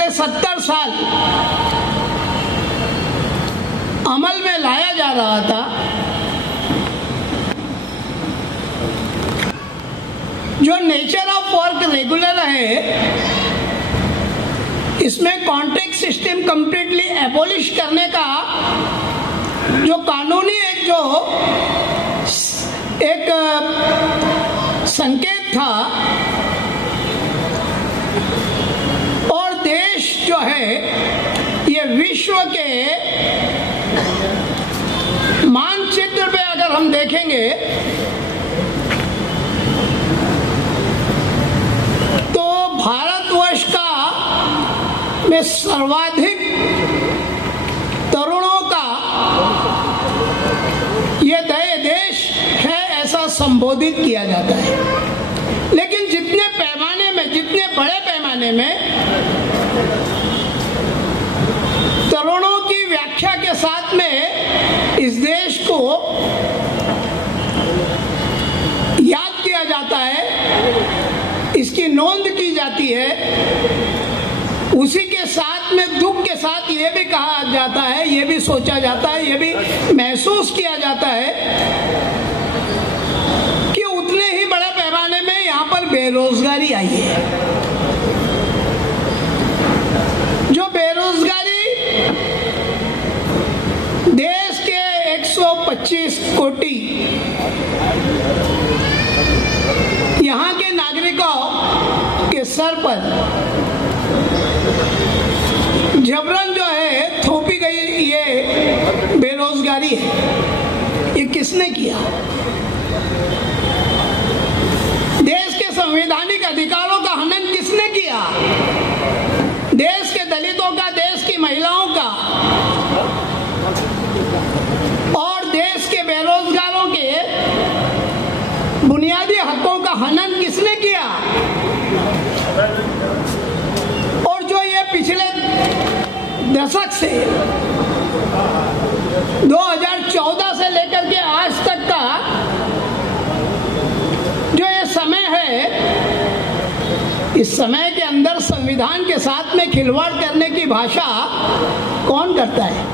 पिछले 70 साल अमल में लाया जा रहा था, जो नेचर ऑफ वर्क रेगुलर है, इसमें कॉन्ट्रैक्ट सिस्टम कंप्लीटली एबॉलिश करने का जो कानूनी एक संकेत था, और देश जो है ये विश्व के मानचित्र पे अगर हम देखेंगे तो भारतवर्ष का में सर्वाधिक तरुणों का ये देश है ऐसा संबोधित किया जाता है। लेकिन जितने पैमाने में, जितने बड़े पैमाने में तरुणों की व्याख्या के साथ में इस देश को याद किया जाता है, इसकी नोंद की जाती है, उसी के साथ में दुख के साथ ये भी कहा जाता है, ये भी सोचा जाता है, ये भी महसूस किया जाता है कि उतने ही बड़े पैमाने में यहाँ पर बेरोजगारी आई है। जो बेरोजगारी देश के 125 कोटि यहाँ के नागरिकों के सर पर जबरन जो है थोपी गई ये बेरोजगारी है, ये किसने किया? देश के संवैधानिक अधिकारों का हनन किसने किया? देश के दलितों का, देश की महिलाओं का और देश के बेरोजगारों के बुनियादी हकों का हनन किसने किया? और जो ये पिछले दशक से 2014 से लेकर के आज तक का जो ये समय है, इस समय के अंदर संविधान के साथ में खिलवाड़ करने की भाषा कौन करता है?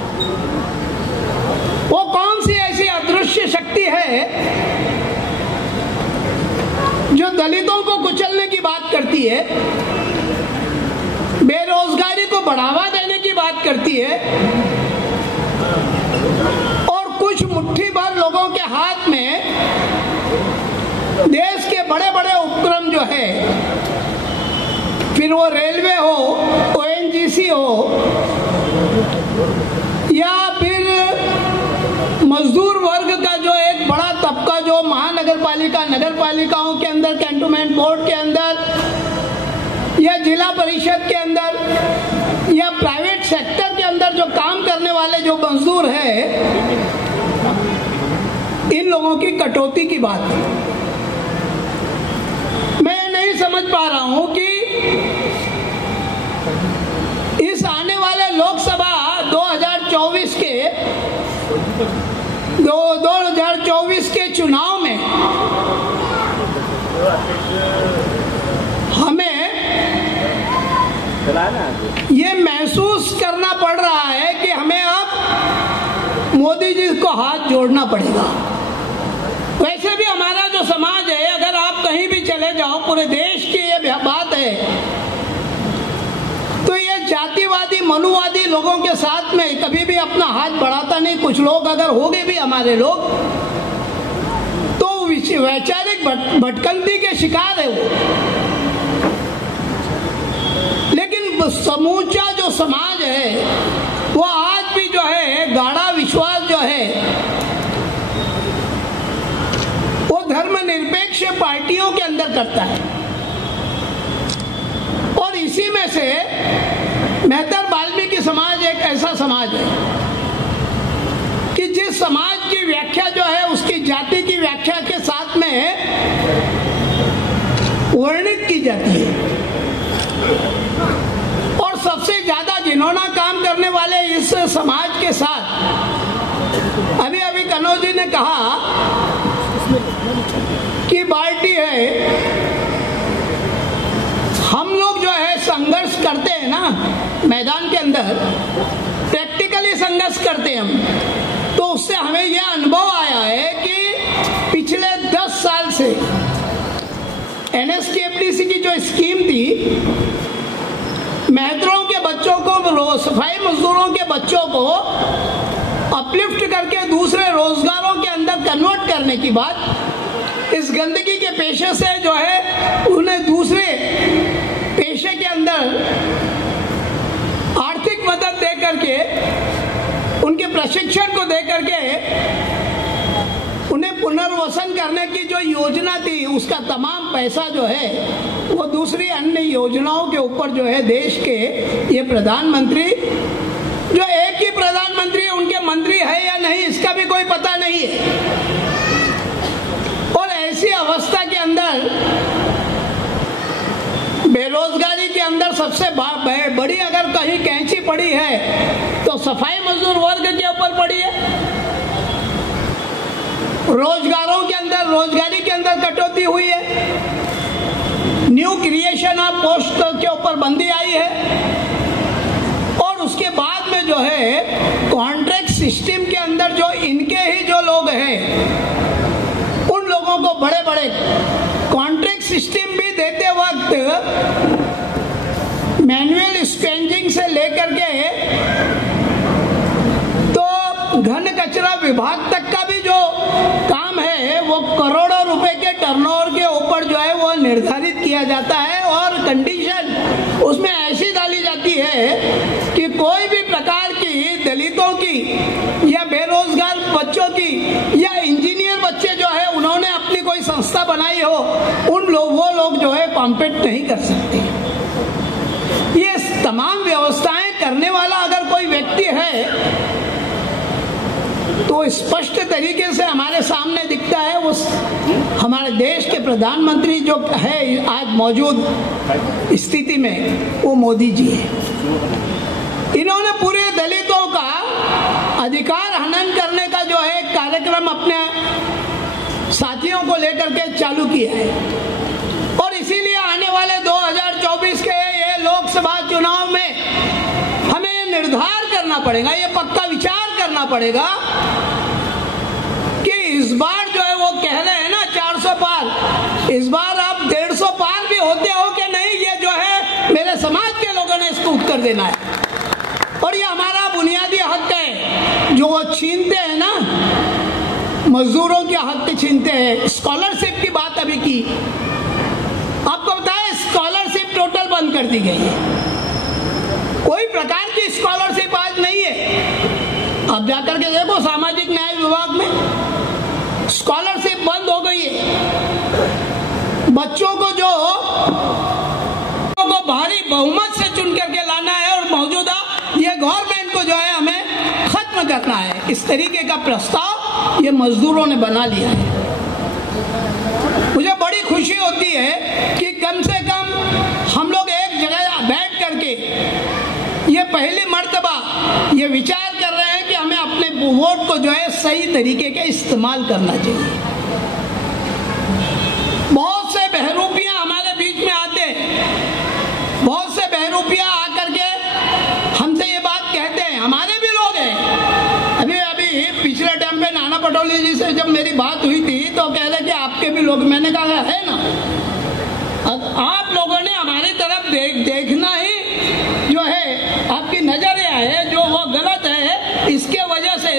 वो कौन सी ऐसी अदृश्य शक्ति है जो दलितों को कुचलने की बात करती है, बेरोजगारी को बढ़ावा देने की बात करती है, और कुछ मुट्ठी भर लोगों के हाथ में देश के बड़े बड़े उपक्रम जो है, फिर वो रेलवे हो, ओएनजीसी हो, या फिर मजदूर वर्ग का जो एक बड़ा तबका जो महानगर पालिका, नगर पालिकाओं के अंदर, कैंटोनमेंट बोर्ड के अंदर या जिला परिषद के अंदर या प्राइवेट सेक्टर के अंदर जो काम करने वाले जो मजदूर है, इन लोगों की कटौती की बात है। मैं नहीं समझ पा रहा हूं कि इस आने वाले लोकसभा 2024 के चुनाव में हमें ये महसूस करना पड़ रहा है कि हमें अब मोदी जी को हाथ जोड़ना पड़ेगा। वैसे भी हमारा जो समाज है, अगर आप कहीं भी चले जाओ, पूरे देश की ये बात है, तो ये जातिवादी, मनुवादी लोगों के साथ में कभी भी अपना हाथ बढ़ाता नहीं। कुछ लोग अगर हो गए भी हमारे लोग, तो वैचारिक भटकंती के शिकार है वो। लेकिन समूचा जो समाज है, वो आज भी जो है गाढ़ा विश्वास जो है, वो धर्मनिरपेक्ष पार्टियों के अंदर करता है। और इसी में से मेहतर वाल्मीकि समाज एक ऐसा समाज है कि जिस समाज की व्याख्या जो है, उसकी जाति की व्याख्या के साथ में वर्णित की जाती है। और सबसे ज्यादा जिन्होंने काम करने वाले इस समाज के साथ, अभी अभी कनौज जी ने कहा कि पार्टी है, हम लोग जो है संघर्ष करते हैं ना मैदान के अंदर, प्रैक्टिकली संघर्ष करते हैं हम, तो उससे हमें यह अनुभव आया है कि पिछले 10 साल से NSTFDC की जो स्कीम थी, महदरों के बच्चों को, सफाई मजदूरों के बच्चों को अपलिफ्ट करके दूसरे रोजगारों के अंदर कन्वर्ट करने की बात, इस गंदगी के पेशे से जो है उन्हें दूसरे पेशे के अंदर आर्थिक मदद दे करके, उनके प्रशिक्षण को दे करके उन्हें पुनर्वसन करने की जो योजना थी, उसका तमाम पैसा जो है वो दूसरी अन्य योजनाओं के ऊपर जो है देश के ये प्रधानमंत्री, जो एक ही प्रधानमंत्री है, उनके मंत्री है या नहीं इसका भी कोई पता नहीं है। और ऐसी अवस्था के अंदर बेरोजगारी के अंदर सबसे बड़ी अगर कहीं कैंची पड़ी है तो सफाई मजदूर वर्ग के ऊपर पड़ी है। रोजगारों के अंदर, रोजगारी के अंदर कटौती हुई है, न्यू क्रिएशन ऑफ पोस्ट के ऊपर बंदी आई है, और उसके बाद में जो है कॉन्ट्रैक्ट सिस्टम के अंदर जो इनके ही जो लोग हैं, उन लोगों को बड़े बड़े कॉन्ट्रैक्ट सिस्टम भी देते वक्त मैनुअल स्क्वेंजिंग से लेकर के तो घन कचरा विभाग तक का भी जो काम है वो करोड़ों रुपए के टर्नओवर के ऊपर जो है वो निर्धारित किया जाता है, और कंडीशन उसमें ऐसी डाली जाती है कि कोई भी प्रकार की दलितों की या बेरोजगार बच्चों की या इंजीनियर बच्चे जो है उन्होंने अपनी कोई संस्था बनाई हो, वो लोग जो है कॉम्पीट नहीं कर सकते। ये तमाम व्यवस्थाएं करने वाला अगर कोई व्यक्ति है तो स्पष्ट तरीके से हमारे सामने दिखता है, वो हमारे देश के प्रधानमंत्री जो है आज मौजूद स्थिति में, वो मोदी जी है। इन्होंने पूरे दलितों का अधिकार हनन करने का जो है कार्यक्रम अपने साथियों को लेकर के चालू किया है, और इसीलिए आने वाले 2024 के ये लोकसभा चुनाव में हमें ये निर्धार करना पड़ेगा, ये पक्का विचार करना पड़ेगा कि इस बार जो है वो कह रहे हैं ना 400 पार, इस बार आप 150 पार भी होते हो कि नहीं, ये जो है मेरे समाज के लोगों ने इसको उत्तर देना है। और ये हमारा बुनियादी हक है जो वो छीनते हैं ना, मजदूरों के हक छीनते हैं। स्कॉलरशिप की बात अभी की, आपको बताया स्कॉलरशिप टोटल बंद कर दी गई है, कोई प्रकार की स्कॉलरशिप आज नहीं है। अब जाकर के देखो सामाजिक न्याय विभाग में स्कॉलरशिप बंद हो गई है। बच्चों को भारी बहुमत से चुन करके लाना है और मौजूदा ये गवर्नमेंट को जो है हमें खत्म करना है, इस तरीके का प्रस्ताव ये मजदूरों ने बना लिया है। मुझे बड़ी खुशी होती है कि कम से कम हम लोग एक जगह बैठ करके ये पहली मर्तबा ये विचार कर रहे हैं कि हमें अपने वोट को जो है सही तरीके के इस्तेमाल करना चाहिए। बहुत से बहरूपियां हमारे बीच में आते हैं, बहुत से बहरूपियां आकर के हमसे ये बात कहते हैं, हमारे भी लोग हैं। अभी पिछले टाइम पे नाना पटोले जी से जब मेरी बात हुई थी तो कह रहे कि आपके भी लोग, मैंने कहा है ना, आप लोगों ने हमारी तरफ देखना ही जो है आपकी नजरिया है जो वो गलत है, इसके वजह से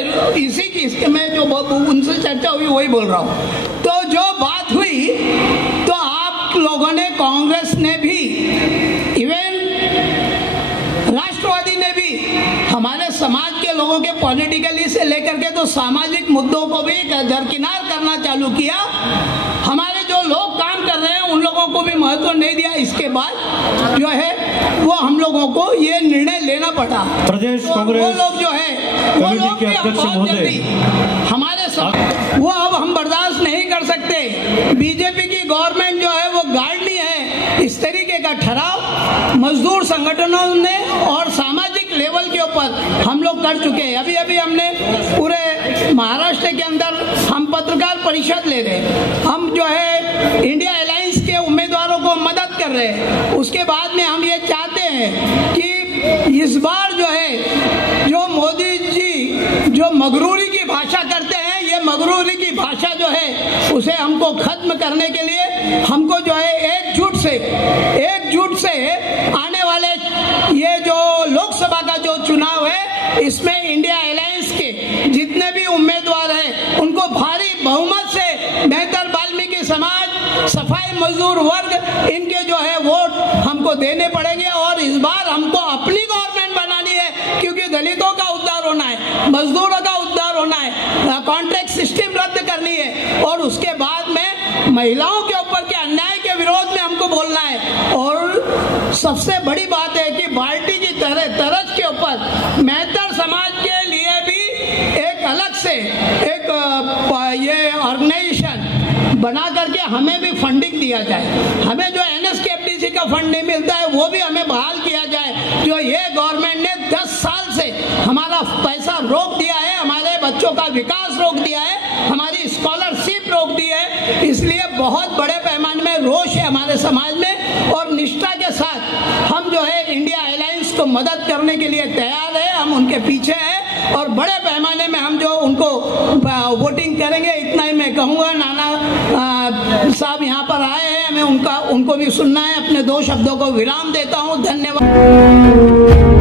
इसके मैं जो उनसे चर्चा हुई वही बोल रहा हूँ। तो जो बात हुई तो आप लोगों ने, कांग्रेस ने भी, इवन राष्ट्रवादी ने भी हमारे समाज के लोगों के पॉलिटिकली से लेकर के तो सामाजिक मुद्दों को भी दरकिनार करना चालू किया। हमारे जो लोग काम कर रहे हैं उन लोगों को भी महत्व नहीं दिया। इसके बाद जो है वो हम लोगों को ये निर्णय लेना पड़ा। प्रदेश कांग्रेस वो लोग जो है वो लोग भी हमारे साथ, वो अब हम बर्दाश्त नहीं कर सकते। बीजेपी की गवर्नमेंट जो है वो गार्डनी है, इस तरीके का ठहराव मजदूर संगठनों ने और सामाजिक लेवल के ऊपर हम लोग कर चुके हैं। अभी अभी हमने पूरे महाराष्ट्र के अंदर हम पत्रकार परिषद ले रहे, हम जो है इंडिया अलायंस के उम्मीदवारों को मदद कर रहे हैं। उसके बाद में हम ये चाहते हैं मगरूरी की भाषा करते हैं, ये मगरूरी की भाषा जो है उसे हमको खत्म करने के लिए हमको जो है एकजुट से आने वाले ये जो लोकसभा का जो चुनाव है, इसमें इंडिया अलायंस के जितने भी उम्मीदवार हैं उनको भारी बहुमत से बेहतर वाल्मीकि समाज, सफाई मजदूर वर्ग, इनके जो है वोट हमको देने पड़ेंगे। और इस बार हमको अपनी गवर्नमेंट बनानी है, क्योंकि दलितों का उद्धार होना है, मजदूरों का उद्धार होना है, कॉन्ट्रैक्ट सिस्टम रद्द करनी है, और उसके बाद में महिलाओं के ऊपर के अन्याय के विरोध में हमको बोलना है। और सबसे बड़ी बात है कि पार्टी की तरज के ऊपर मेहतर समाज के लिए भी एक अलग से एक ये ऑर्गेनाइजेशन बना करके हमें भी फंडिंग दिया जाए। हमें जो NSKFDC का फंड नहीं मिलता है वो भी हमें बहाल किया जाए। जो ये गवर्नमेंट ने 10 साल से हमारा पैसा रोक दिया है, हमारे बच्चों का विकास रोक दिया है, हमारी स्कॉलरशिप रोक दी है, इसलिए बहुत बड़े पैमाने में रोष है हमारे समाज में। और निष्ठा के साथ हम जो है इंडिया अलायंस को मदद करने के लिए तैयार है, हम उनके पीछे हैं और बड़े पैमाने में हम जो उनको वोटिंग करेंगे। इतना ही मैं कहूँगा। नाना साहब यहाँ पर आए हैं, हमें उनको भी सुनना है। अपने 2 शब्दों को विराम देता हूँ। धन्यवाद।